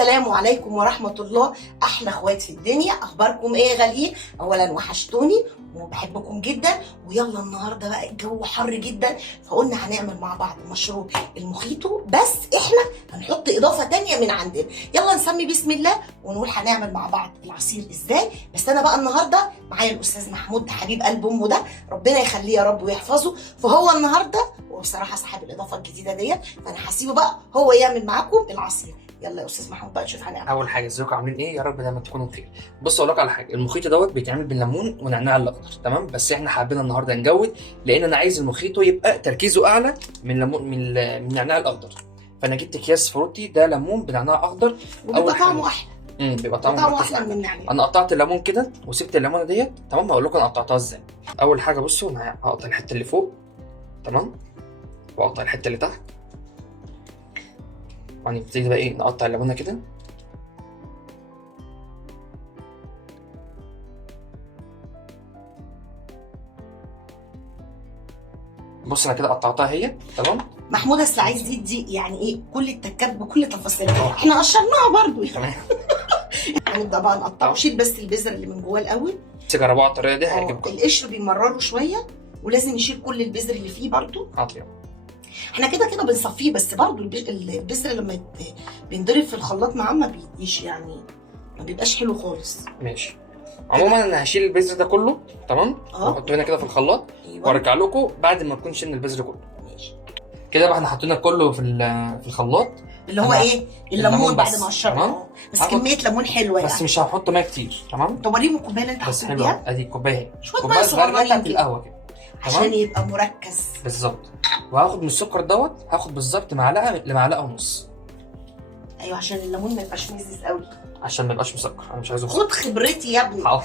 السلام عليكم ورحمة الله. أحلى أخوات في الدنيا، أخباركم إيه يا غاليين؟ أولا وحشتوني وبحبكم جدا. ويلا النهاردة بقى الجو حر جدا، فقلنا هنعمل مع بعض مشروب المخيطو، بس إحنا هنحط إضافة تانية من عندنا. يلا نسمي بسم الله ونقول هنعمل مع بعض العصير إزاي. بس أنا بقى النهاردة معايا الأستاذ محمود حبيب قلب أمه ده، ربنا يخليه يا رب ويحفظه. فهو النهاردة وبصراحة صاحب الإضافة الجديدة ديت، فأنا هسيبه بقى هو يعمل معاكم العصير. يلا يا استاذ محمود بقى نشوف هنعمل. اول حاجه ازيكم عاملين ايه؟ يا رب دايما تكونوا بخير. بص اقول لك على حاجه، المخيطو دوت بيتعمل بالليمون ونعناع الاخضر، تمام؟ بس احنا حابين النهارده نجود، لان انا عايز المخيطو يبقى تركيزه اعلى من ليمون من النعناع الاخضر. فانا جبت اكياس فروتي ده ليمون بنعناع اخضر، وبيبقى طعمه احلى. بيبقى طعمه احلى من النعناع. انا قطعت الليمون كده وسبت الليمونه ديت، تمام؟ هقول لكم انا قطعتها ازاي. اول حاجه بصوا، انا هقطع الحته اللي فوق، تمام؟ واقطع الحته اللي تحت، وهنبتدي بقى ايه، نقطع الليمونه كده. بص انا كده قطعتها هي، تمام؟ محمود اصل عايز يدي يعني ايه كل التكات بكل تفاصيلها، احنا قشرناها برضو تمام. هنبدا بقى نقطعه. شيل بس البذره اللي من جواه الاول. تجربوا على الطريقه دي هيعجبكم. القشر بيمرره شويه ولازم نشيل كل البذر اللي فيه برضو. احنا كده كده بنصفيه، بس برضو البذر لما بينضرب في الخلاط معاه ما بيديش، يعني ما بيبقاش حلو خالص. ماشي. عموما انا هشيل البذر ده كله، تمام؟ واحطه هنا كده في الخلاط. أيوة. وارجع لكم بعد ما نكون شلنا البذر كله. ماشي. كده بقى احنا حطينا كله في الخلاط، اللي هو ايه، الليمون بعد ما قشرناه. بس كميه ليمون حلوه يعني، بس مش هحط ميه كتير، تمام؟ طب وريهم الكوبايه اللي انت حاطط بيها. ادي الكوبايه اهي، شويه ميه صغيرين بتاعت القهوه كده عشان يبقى مركز بالظبط. وهاخد من السكر دوت، هاخد بالظبط معلقه لمعلقه ونص. ايوه عشان الليمون ما يبقاش مزز قوي، عشان ما يبقاش مسكر، انا مش عايزه. خد خبرتي يا ابني. حاضر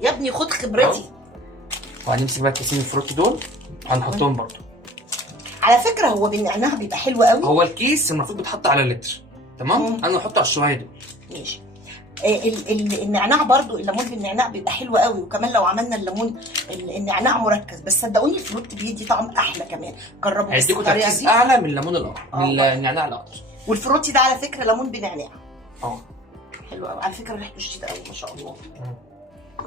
يا ابني خد خبرتي. وهنمسك بقى كيسين الفروتي دول هنحطهم برضو. على فكره هو بالنعناع بيبقى حلو قوي. هو الكيس المفروض بيتحط على لتر، تمام؟ انا هحطه على الشويه دول. ماشي. النعناع برضو، الليمون بالنعناع بيبقى حلو قوي، وكمان لو عملنا الليمون النعناع مركز، بس صدقوني الفروت بيدي طعم احلى كمان. جربوا هيديكوا تركيز اعلى من الليمون الاخضر، من النعناع الاخضر. والفروتي ده على فكره ليمون بنعناع. حلو قوي على فكره، ريحته شديده قوي ما شاء الله.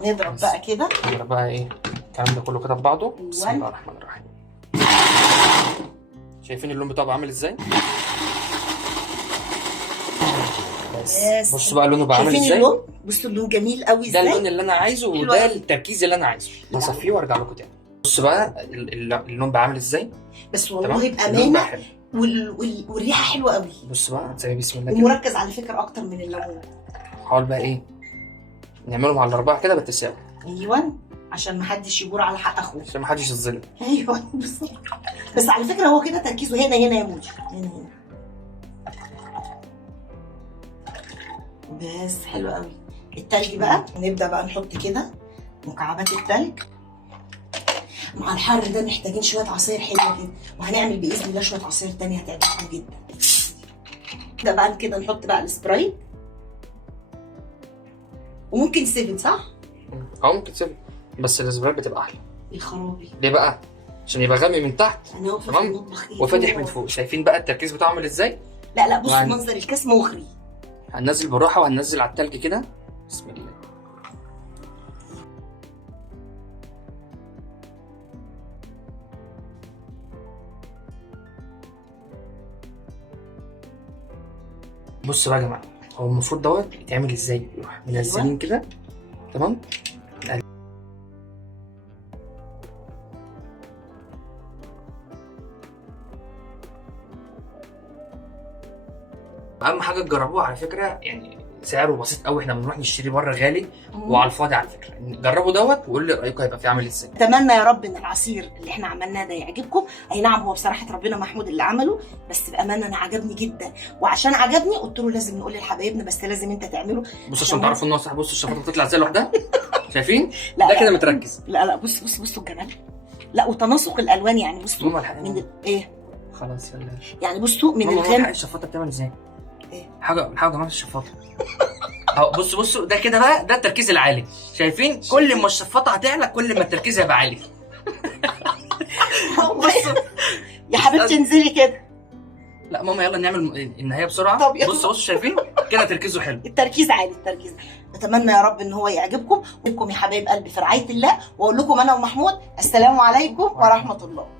نضرب بقى كده، نضرب بقى ايه الكلام ده كله كده في بعضه. بسم الله الرحمن الرحيم. شايفين اللون بتاعه عامل ازاي؟ بس بصوا بقى لونه بقى عامل ازاي. شايفين اللون؟ بصوا اللون جميل قوي ازاي. ده اللون اللي انا عايزه، وده التركيز اللي انا عايزه. هصفيه وارجع لكم تاني. بصوا بقى اللون بقى عامل ازاي. بس والله بامانه والريحه حلوه قوي. بصوا بقى زي بسم الله كده، ومركز على فكره اكتر من الليمون. حاول بقى ايه، نعملهم على الاربعه كده بالتساوي. ايوه عشان ما حدش يجور على حق اخوه، عشان ما حدش يتظلم. ايوه بس على فكره هو كده تركيزه هنا يا موجي، هنا بس حلو قوي. التلج بقى نبدا بقى نحط كده مكعبات التلج. مع الحر ده محتاجين شويه عصير حلوه كده، وهنعمل باذن الله شويه عصير تانية هتعجبكم جدا. ده بعد كده نحط بقى السبرايت، وممكن 7 صح؟ ممكن 7، بس السبرايت بتبقى احلى. الخرابي ليه بقى؟ عشان يبقى غامق من تحت، انا واقفه في المطبخ وفاتح من فوق. شايفين بقى التركيز بتاعه عامل ازاي؟ لا بصوا منظر الكاس مغري. هننزل بالراحه وهننزل على التلج كده. بسم الله. بصوا بقى يا جماعه، هو المفروض دوت يتعمل ازاي؟ نروح منزلين كده، تمام؟ اهم حاجه تجربوه على فكره، يعني سعره بسيط قوي، احنا بنروح نشتري بره غالي وعلى الفاضي على فكره. جربوا دوت وقولوا لي رايكم هيبقى فيه عامل ازاي. اتمنى يا رب ان العصير اللي احنا عملناه ده يعجبكم. اي نعم هو بصراحه ربنا محمود اللي عمله، بس بامانه انا عجبني جدا، وعشان عجبني قلت له لازم نقول لحبايبنا، بس لازم انت تعمله. بصوا عشان تعرفوا ان هو صح. بصوا الشفاطه بتطلع ازاي لوحدها. شايفين؟ ده كده متركز. لا بصوا الجمال، لا وتناسق الالوان. يعني بصوا من ايه، خلاص يلا يعني بصوا من الغامق. الشفاطه بتعمل ازاي؟ ايه حاجه جمال الشفاطه اهو. بصوا ده كده بقى، ده التركيز العالي. شايفين؟ كل ما الشفاطه هتعلى كل ما التركيز هيبقى عالي. بصوا يا حبيبتي انزلي كده. لا ماما يلا نعمل النهايه بسرعه. طب بصوا شايفين؟ كده تركيزه حلو. التركيز عالي، التركيز. اتمنى يا رب ان هو يعجبكم ويكون يا حبايب قلبي في رعايه الله، واقول لكم انا ومحمود السلام عليكم ورحمه الله.